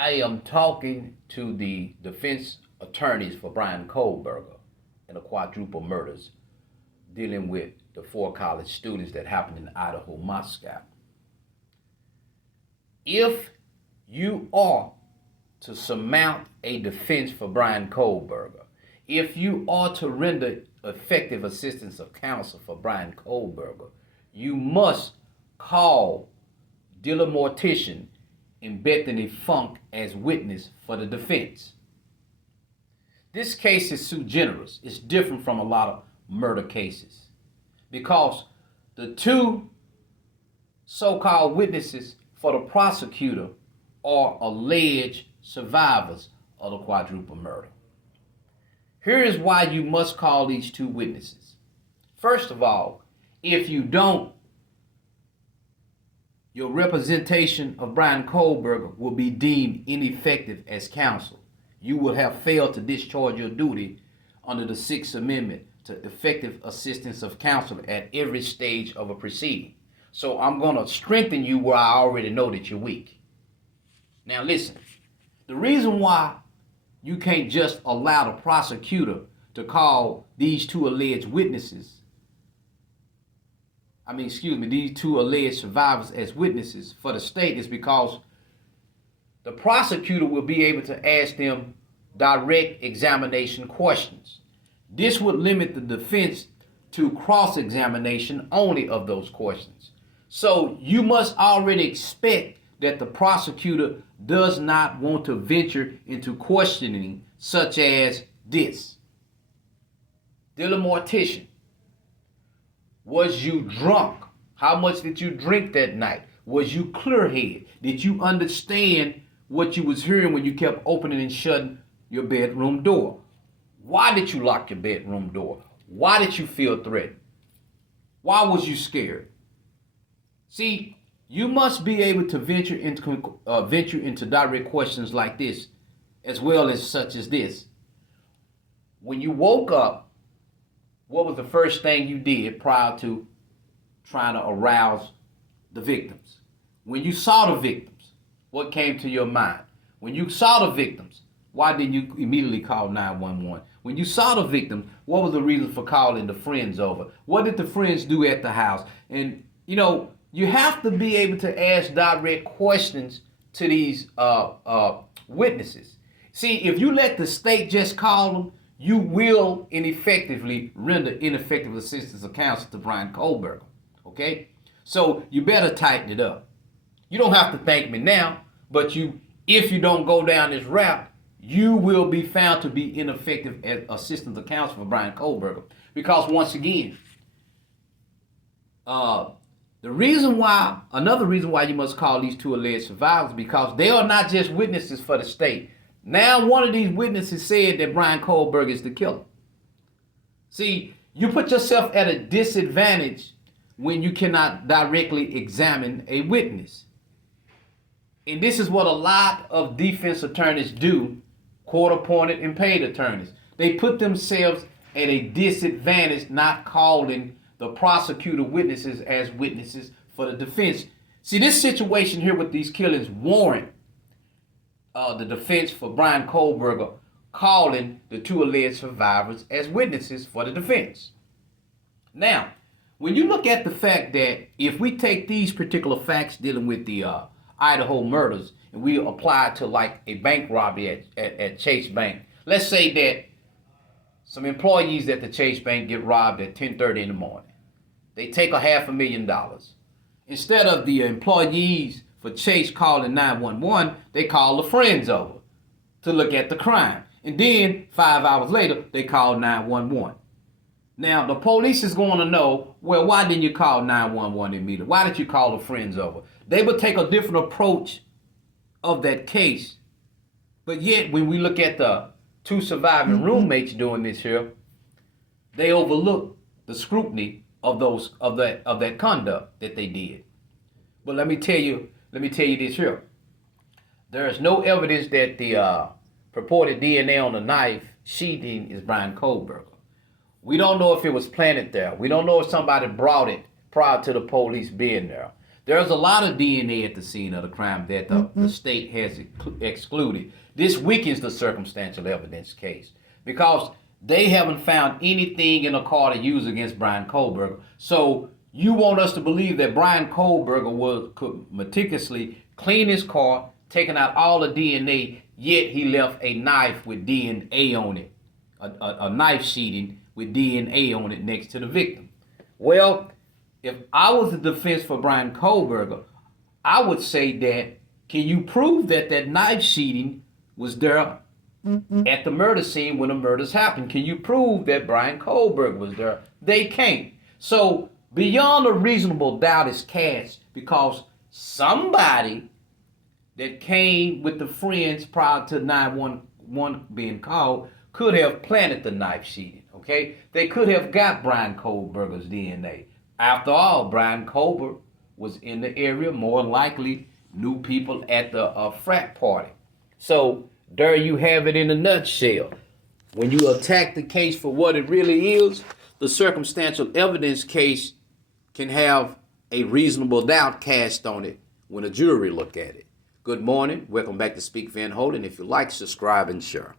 I am talking to the defense attorneys for Bryan Kolberger and the quadruple murders dealing with the 4 college students that happened in Idaho, Moscow. If you are to surmount a defense for Bryan Kolberger, if you are to render effective assistance of counsel for Bryan Kolberger, you must call Dylan Mortician and Bethany Funk as witness for the defense. This case is sui generis. It's different from a lot of murder cases because the two so-called witnesses for the prosecutor are alleged survivors of the quadruple murder. Here is why you must call these two witnesses. First of all, if you don't, your representation of Bryan Kolberger will be deemed ineffective as counsel. You will have failed to discharge your duty under the Sixth Amendment to effective assistance of counsel at every stage of a proceeding. So I'm going to strengthen you where I already know that you're weak. Now listen, the reason why you can't just allow the prosecutor to call these two alleged witnesses, these two alleged survivors as witnesses for the state is because the prosecutor will be able to ask them direct examination questions. This would limit the defense to cross-examination only of those questions. So you must already expect that the prosecutor does not want to venture into questioning such as this. Dylan Mortician, was you drunk? How much did you drink that night? Was you clear-headed? Did you understand what you was hearing when you kept opening and shutting your bedroom door? Why did you lock your bedroom door? Why did you feel threatened? Why was you scared? See, you must be able to venture into direct questions like this, as well as such as this. When you woke up, what was the first thing you did prior to trying to arouse the victims? When you saw the victims, what came to your mind? When you saw the victims, why didn't you immediately call 911? When you saw the victim, what was the reason for calling the friends over? What did the friends do at the house? And, you have to be able to ask direct questions to these witnesses. See, if you let the state just call them, you will ineffectively render ineffective assistance of counsel to Bryan Kolberger. Okay? So you better tighten it up. You don't have to thank me now, but if you don't go down this route, you will be found to be ineffective as assistance of counsel for Bryan Kolberger. Because once again, another reason why you must call these two alleged survivors, because they are not just witnesses for the state. Now one of these witnesses said that Bryan Kolberger is the killer. See, you put yourself at a disadvantage when you cannot directly examine a witness. And this is what a lot of defense attorneys do, court-appointed and paid attorneys. They put themselves at a disadvantage not calling the prosecutor witnesses as witnesses for the defense. See, this situation here with these killings warrant the defense for Bryan Kolberger calling the two alleged survivors as witnesses for the defense. Now, when you look at the fact that if we take these particular facts dealing with the Idaho murders and we apply it to like a bank robbery at Chase Bank, let's say that some employees at the Chase Bank get robbed at 10:30 in the morning. They take $500,000. Instead of the employees for Chase calling 911, they call the friends over to look at the crime. And then 5 hours later, they call 911. Now, the police is going to know, well, why didn't you call 911 immediately? Why did you call the friends over? They would take a different approach of that case. But yet, when we look at the two surviving roommates doing this here, they overlook the scrutiny of that conduct that they did. But let me tell you this here. There is no evidence that the purported DNA on the knife sheathing is Bryan Kolberger. We don't know if it was planted there. We don't know if somebody brought it prior to the police being there. There's a lot of DNA at the scene of the crime that the state has excluded. This weakens the circumstantial evidence case because they haven't found anything in a car to use against Bryan Kolberger. So you want us to believe that Bryan Kolberger could meticulously clean his car, taking out all the DNA, yet he left a knife with DNA on it, a knife sheeting with DNA on it next to the victim. Well, if I was the defense for Bryan Kolberger, I would say that, can you prove that that knife sheeting was there at the murder scene when the murders happened? Can you prove that Bryan Kolberger was there? They can't. So beyond a reasonable doubt is cast because somebody that came with the friends prior to 911 being called could have planted the knife sheeting, okay? They could have got Bryan Kolberger's DNA. After all, Bryan Kolberger was in the area, more likely knew people at the frat party. So there you have it in a nutshell. When you attack the case for what it really is, the circumstantial evidence case can have a reasonable doubt cast on it when a jury look at it. Good morning. Welcome back to Speak Van Holden. If you like, subscribe and share.